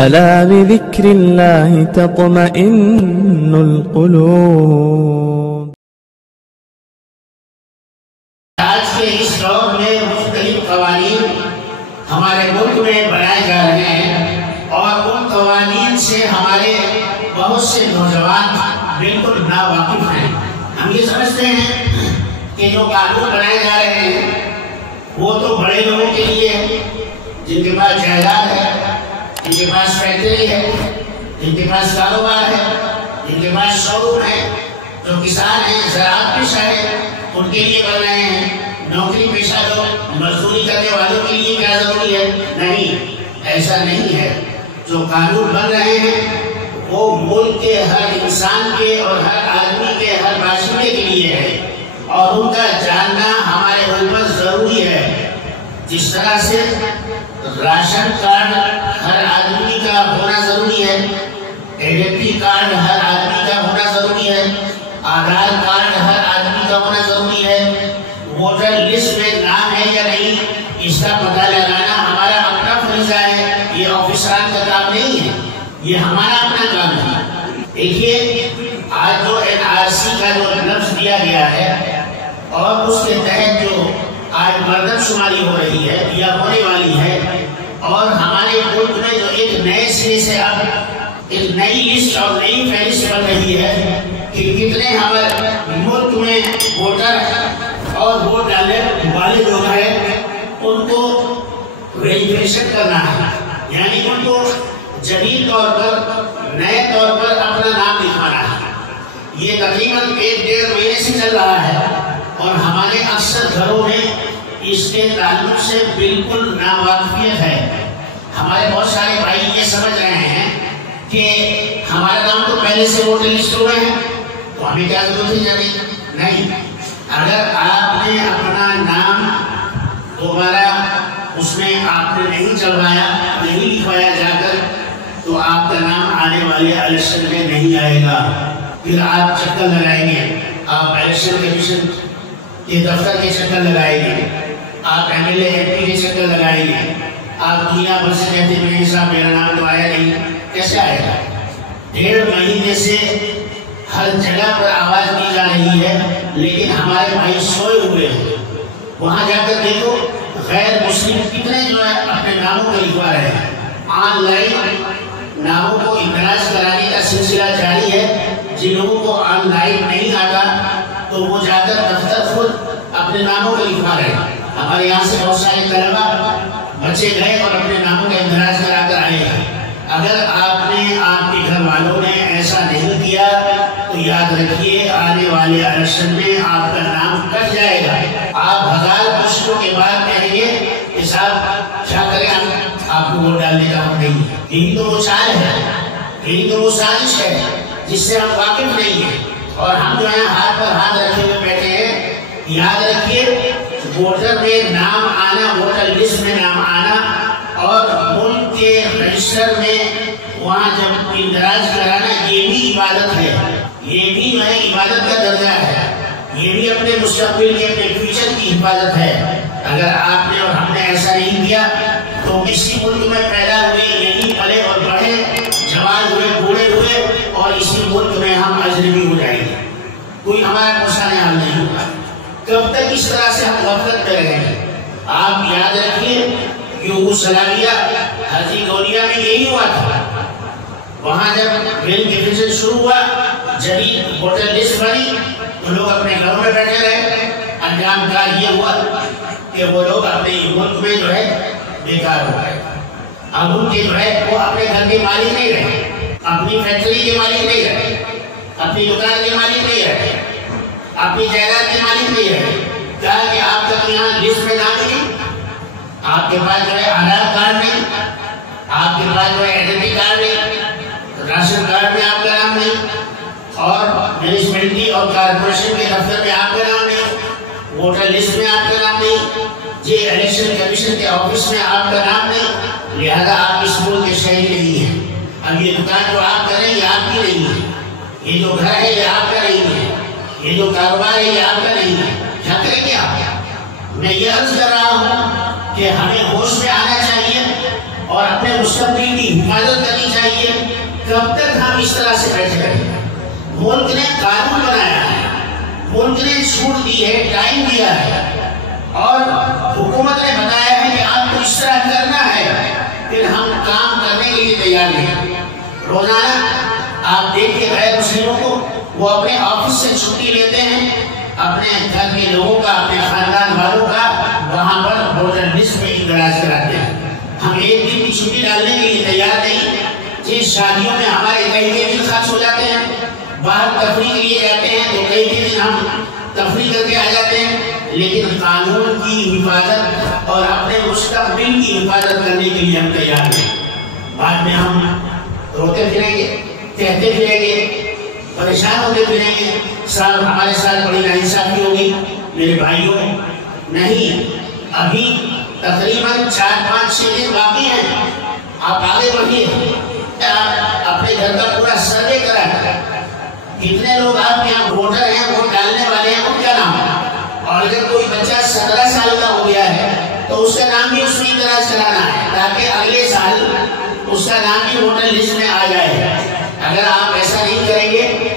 ألا بذكر الله تطمئن القلوب. آج کے اس دور میں مختلف قوانین ہمارے ملک میں بنائے جا رہے ہیں اور ان قوانین سے ہمارے بہت سے نوجوان بالکل ناواقف ہیں. ہم یہ سمجھتے ہیں کہ جو قانون بنائے جا رہے ہیں وہ تو بڑے لوگوں کے لیے ہے، جن کے پاس جائیداد ہے، جن کے پاس فیکٹری ہے، جن کے پاس کاروبار ہے، جن کے پاس شوروم ہے، جو کسان ہیں، زراعت پیشہ ہے، ان کے لیے بن رہے ہیں. نوکری پیشہ لوگ مزدوری کرنے والوں کے لیے کیا ضروری ہے؟ نہیں، ایسا نہیں ہے. جو قانون بن رہے ہیں وہ ملک کے ہر انسان کے اور ہر آدمی کے، ہر باشندے کے لیے ہے اور ان کا جاننا ہمارے ملک میں ضروری ہے. جس طرح سے راشن کارڈ ہر آدمی کا ہونا ضروری ہے، ایڈنٹی کارڈ ہر آدمی کا ہونا ضروری ہے، آدھار کارڈ ہر آدمی کا ہونا ضروری ہے، ووٹر لسٹ میں نام ہے یا نہیں اس کا پتہ لگانا ہمارا اپنا فریضہ ہے. یہ آفیسران کا کام نہیں ہے، یہ ہمارا اپنا کام ہے. دیکھیے آج جو NRC کا جو لفظ دیا گیا ہے اور اس کے تحت جو آج مردم شماری ہو رہی ہے یا ہونے والی ہے، اور ہمارے ملک میں جو ایک نئے سرے سے اب ایک نئی لسٹ اور نئی فہرست بن رہی ہے کہ کتنے ہمارے ملک میں ووٹر اور ووٹ ڈالنے والے لوگ ہیں ان کو ویریفیکیشن کرنا ہے، یعنی ان کو جدید طور پر نئے طور پر اپنا نام لکھوانا ہے. یہ تقریباً 1-1.5 مہینے سے چل رہا ہے اور ہمارے اکثر گھروں میں اس کے تعلق سے بالکل ناواقفیت ہے. ہمارے بہت سارے بھائی یہ سمجھ رہے ہیں کہ ہمارا نام تو پہلے سے ووٹر لسٹ ہوئے ہیں تو ہمیں کیا ضرورت ہے جانے. نہیں، اگر آپ نے اپنا نام دوبارہ اس میں آپ نے نہیں چلوایا، نہیں لکھوایا جا کر، تو آپ کا نام آنے والے الیکشن میں نہیں آئے گا. پھر آپ چکر لگائیں گے، آپ الیکشن کمیشن کے دفتر کے چکر لگائیں گے، آپ MLA MP کے چکر لگائیں گے، آپ دنیا بھر سے کہتے ہیں صاحب میرا نام تو آیا نہیں. کیسے آئے گا؟ 1.5 مہینے سے ہر جگہ پر آواز دی جا رہی ہے لیکن ہمارے بھائی سوئے ہوئے ہیں. وہاں جا کر دیکھو غیر مسلم کتنے جو ہے اپنے ناموں کو لکھوا رہے ہیں. آن لائن ناموں کو اندراج کرانے کا سلسلہ جاری ہے. جن لوگوں کو آن لائن نہیں آتا تو وہ جا کر دفتر خود اپنے ناموں کو لکھوا رہے ہیں. ہمارے یہاں سے بہت سارے طلبہ بچے گئے اور اپنے ناموں کا اندراج کرا کر آئے ہیں. اگر آپ نے، آپ کے گھر والوں نے ایسا نہیں کیا تو یاد رکھیے آنے والے الیکشن میں آپ کا نام کٹ جائے گا. آپ 1000 کوششوں کے بعد کہیں گے کہ صاحب کیا کریں، آپ کو ووٹ ڈالنے کا حق نہیں. یہی تو وہ چال ہے، یہی تو وہ سازش ہے جس سے ہم واقف نہیں ہیں اور ہم جو ہے ہاتھ پر ہاتھ رکھے ہوئے بیٹھے ہیں. یاد رکھیے ووٹر میں نام آنا، ووٹر لسٹ میں نام آنا اور ملک کے رجسٹر میں وہاں جب اندراج کرانا، یہ بھی عبادت ہے. یہ بھی جو ہے عبادت کا درجہ ہے. یہ بھی اپنے مستقبل کے، اپنے فیوچر کی حفاظت ہے. اگر آپ نے اور ہم نے ایسا نہیں کیا تو اسی ملک میں پیدا ہوئے، یہی پلے اور بڑھے، جوان ہوئے، بوڑھے ہوئے اور اسی ملک میں ہم اجنبی ہو جائیں گے. کوئی ہمارا پرسان حال نہیں ہوگا. کب تک اس طرح سے ہم غفلت میں رہیں گے؟ آپ یاد رکھیے یوگوسلاویا، حضرت گوریا میں یہی ہوا تھا. وہاں جب ویریفیکیشن شروع ہوا، جدید ووٹر لسٹ بنی تو لوگ اپنے گھروں میں بیٹھے رہے. انجام کار یہ ہوا کہ وہ لوگ اپنے ملک میں جو ہے بیکار ہو گئے. اب ان کے جو ہے وہ اپنے گھر کے مالک نہیں رہے، اپنی فیکٹری کے مالک نہیں رہے، اپنی دکان کے مالک نہیں رہے، اپنی جائیداد کے مالک نہیں رہے. کہا کہ آپ کا یہاں لسٹ میں نام نہیں، آپ کے پاس جو ہے آدھار کارڈ نہیں، آپ کے پاس جو ہے ایڈنٹی کارڈ نہیں، راشن کارڈ میں آپ کا نام نہیں، اور میونسپلٹی اور کارپوریشن کے دفتر میں آپ کا نام نہیں، ووٹر لسٹ میں آپ کا نام نہیں، جی الیکشن کمیشن کے آفس میں آپ کا نام نہیں. لہذا آپ اس ملک کے شہری نہیں ہیں. اب یہ دکان جو آپ کریں یہ آپ کی نہیں ہے، یہ جو گھر ہے یہ آپ کا نہیں ہے، یہ جو کاروبار ہے یہ آپ کا نہیں ہے. کیا کریں گے آپ؟ میں یہ عرض کر رہا ہوں کہ ہمیں ہوش میں آنا چاہیے اور اپنے مستقبل کی حفاظت کرنے ایک ٹائم دیا ہے اور حکومت نے بتایا ہے کہ آپ کو اس طرح کرنا ہے، پھر ہم کام کرنے کے لیے تیار نہیں۔ روزانہ آپ دیکھیں غیر مسلموں کو، وہ اپنے آفس سے چھٹی لیتے ہیں، اپنے گھر کے لوگوں کا، اپنے خاندان والوں کا وہاں پر ووٹر لسٹ میں اندراج کراتے ہیں۔ ہم ایک دن کی چھٹی ڈالنے کے لیے تیار نہیں۔ جس شادیوں میں ہمارے کئی دن خرچ ہو جاتے ہیں، باہر تفریح کے لیے جاتے ہیں تو کئی دن ہم تفریح کر کے آ جاتے ہیں، لیکن قانون کی حفاظت اور اپنے مستقبل کی حفاظت کرنے کے لیے ہم تیار ہیں۔ بعد میں ہم روتے پھریں گے، کہتے پھریں گے، پریشان ہوتے پھریں گے، صاحب ہمارے ساتھ بڑی ناانصافی ہوگی۔ میرے بھائیوں، نہیں، ابھی تقریباً 4-5-6 دن باقی ہیں، آپ آگے بڑھیے، اپنے گھر کا پورا سروے کرا ہے، کتنے لوگ آپ کے یہاں ووٹر ہیں، ووٹ ڈالنے والے ہیں، ان کا نام ہے، اور اگر کوئی بچہ 17 سال کا ہو گیا ہے تو اس کا نام بھی اس میں اندراج کرانا ہے تاکہ اگلے سال اس کا نام بھی ووٹر لسٹ میں آ جائے۔ اگر آپ ایسا نہیں کریں گے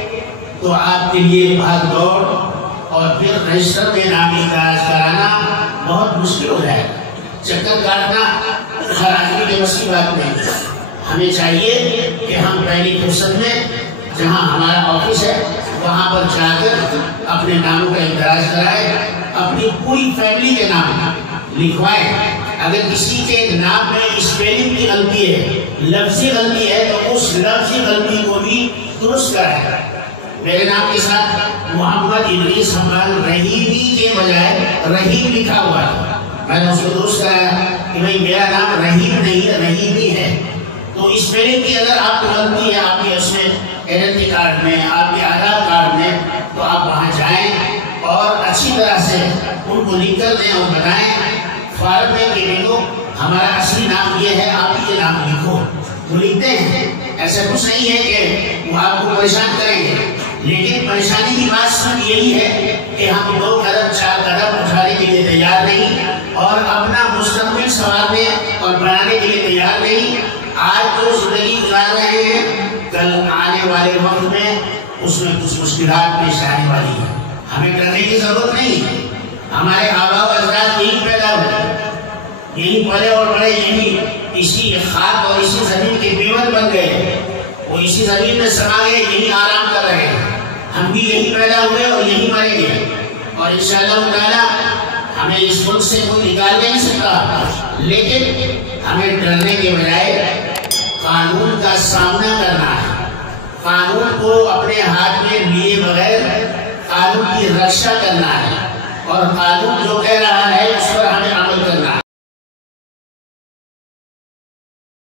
تو آپ کے لیے بھاگ دوڑ اور پھر رجسٹر میں نام اندراج کرانا بہت مشکل ہو جائے گا۔ چکر کاٹنا ہر آدمی کے بس کی بات نہیں۔ ہمیں چاہیے کہ ہم پہلی فرصت میں جہاں ہمارا آفس ہے وہاں پر جا کر اپنے ناموں کا اندراج کرائیں، اپنی پوری فیملی کے نام لکھوائیں۔ اگر کسی کے نام میں اسپیلنگ کی غلطی ہے، لفظی غلطی ہے، تو اس لفظی غلطی کو بھی درست کرائیں۔ میرے نام کے ساتھ محمد ادریس حمال رحیمی کے بجائے رحیم لکھا ہوا ہے، میں نے اس کو درست کرایا کہ بھائی میرا نام رحیم نہیں رحیمی ہے۔ تو اسپیلنگ کی اگر آپ کو غلطی ہے آپ کے اس میں آئیڈینٹی کارڈ میں، آپ کے آدھار کارڈ میں، تو آپ وہاں جائیں اور اچھی طرح سے ان کو لکھ کر دیں اور بتائیں فارم میں کہ دیکھو ہمارا اصلی نام یہ ہے، آپ یہ نام لکھو، تو لکھتے ہیں۔ ایسا کچھ نہیں ہے کہ وہ آپ کو پریشان کریں گے، لیکن پریشانی کی بات صرف یہی ہے کہ ہم 2 قدم 4 قدم اٹھانے کے لیے تیار نہیں اور اپنا مستقبل سنوارنے اور بنانے کے لیے تیار نہیں۔ آج جو زندگی گزار رہے ہیں، کل آنے والے وقت میں اس میں کچھ مشکلات پیش آنے والی ہیں۔ ہمیں کرنے کی ضرورت نہیں، ہمارے آباء و اجداد یہی پیدا ہوئے، یہی پلے اور بڑے، یہی اسی خاک اور اسی زمین کے بیول بن گئے، وہ اسی زمین میں سما گئے، یہی آرام کر رہے ہیں۔ ہم بھی یہی پیدا ہوئے اور یہی مریں گے، اور انشاءاللہ تعالیٰ ہمیں اس ملک سے کوئی نکال نہیں سکتا، لیکن ہمیں ڈرنے کے بجائے قانون کا سامنا کرنا ہے، قانون کو اپنے ہاتھ میں لیے بغیر قانون کی رکشا کرنا ہے، اور قانون جو کہہ رہا ہے اس پر ہمیں عمل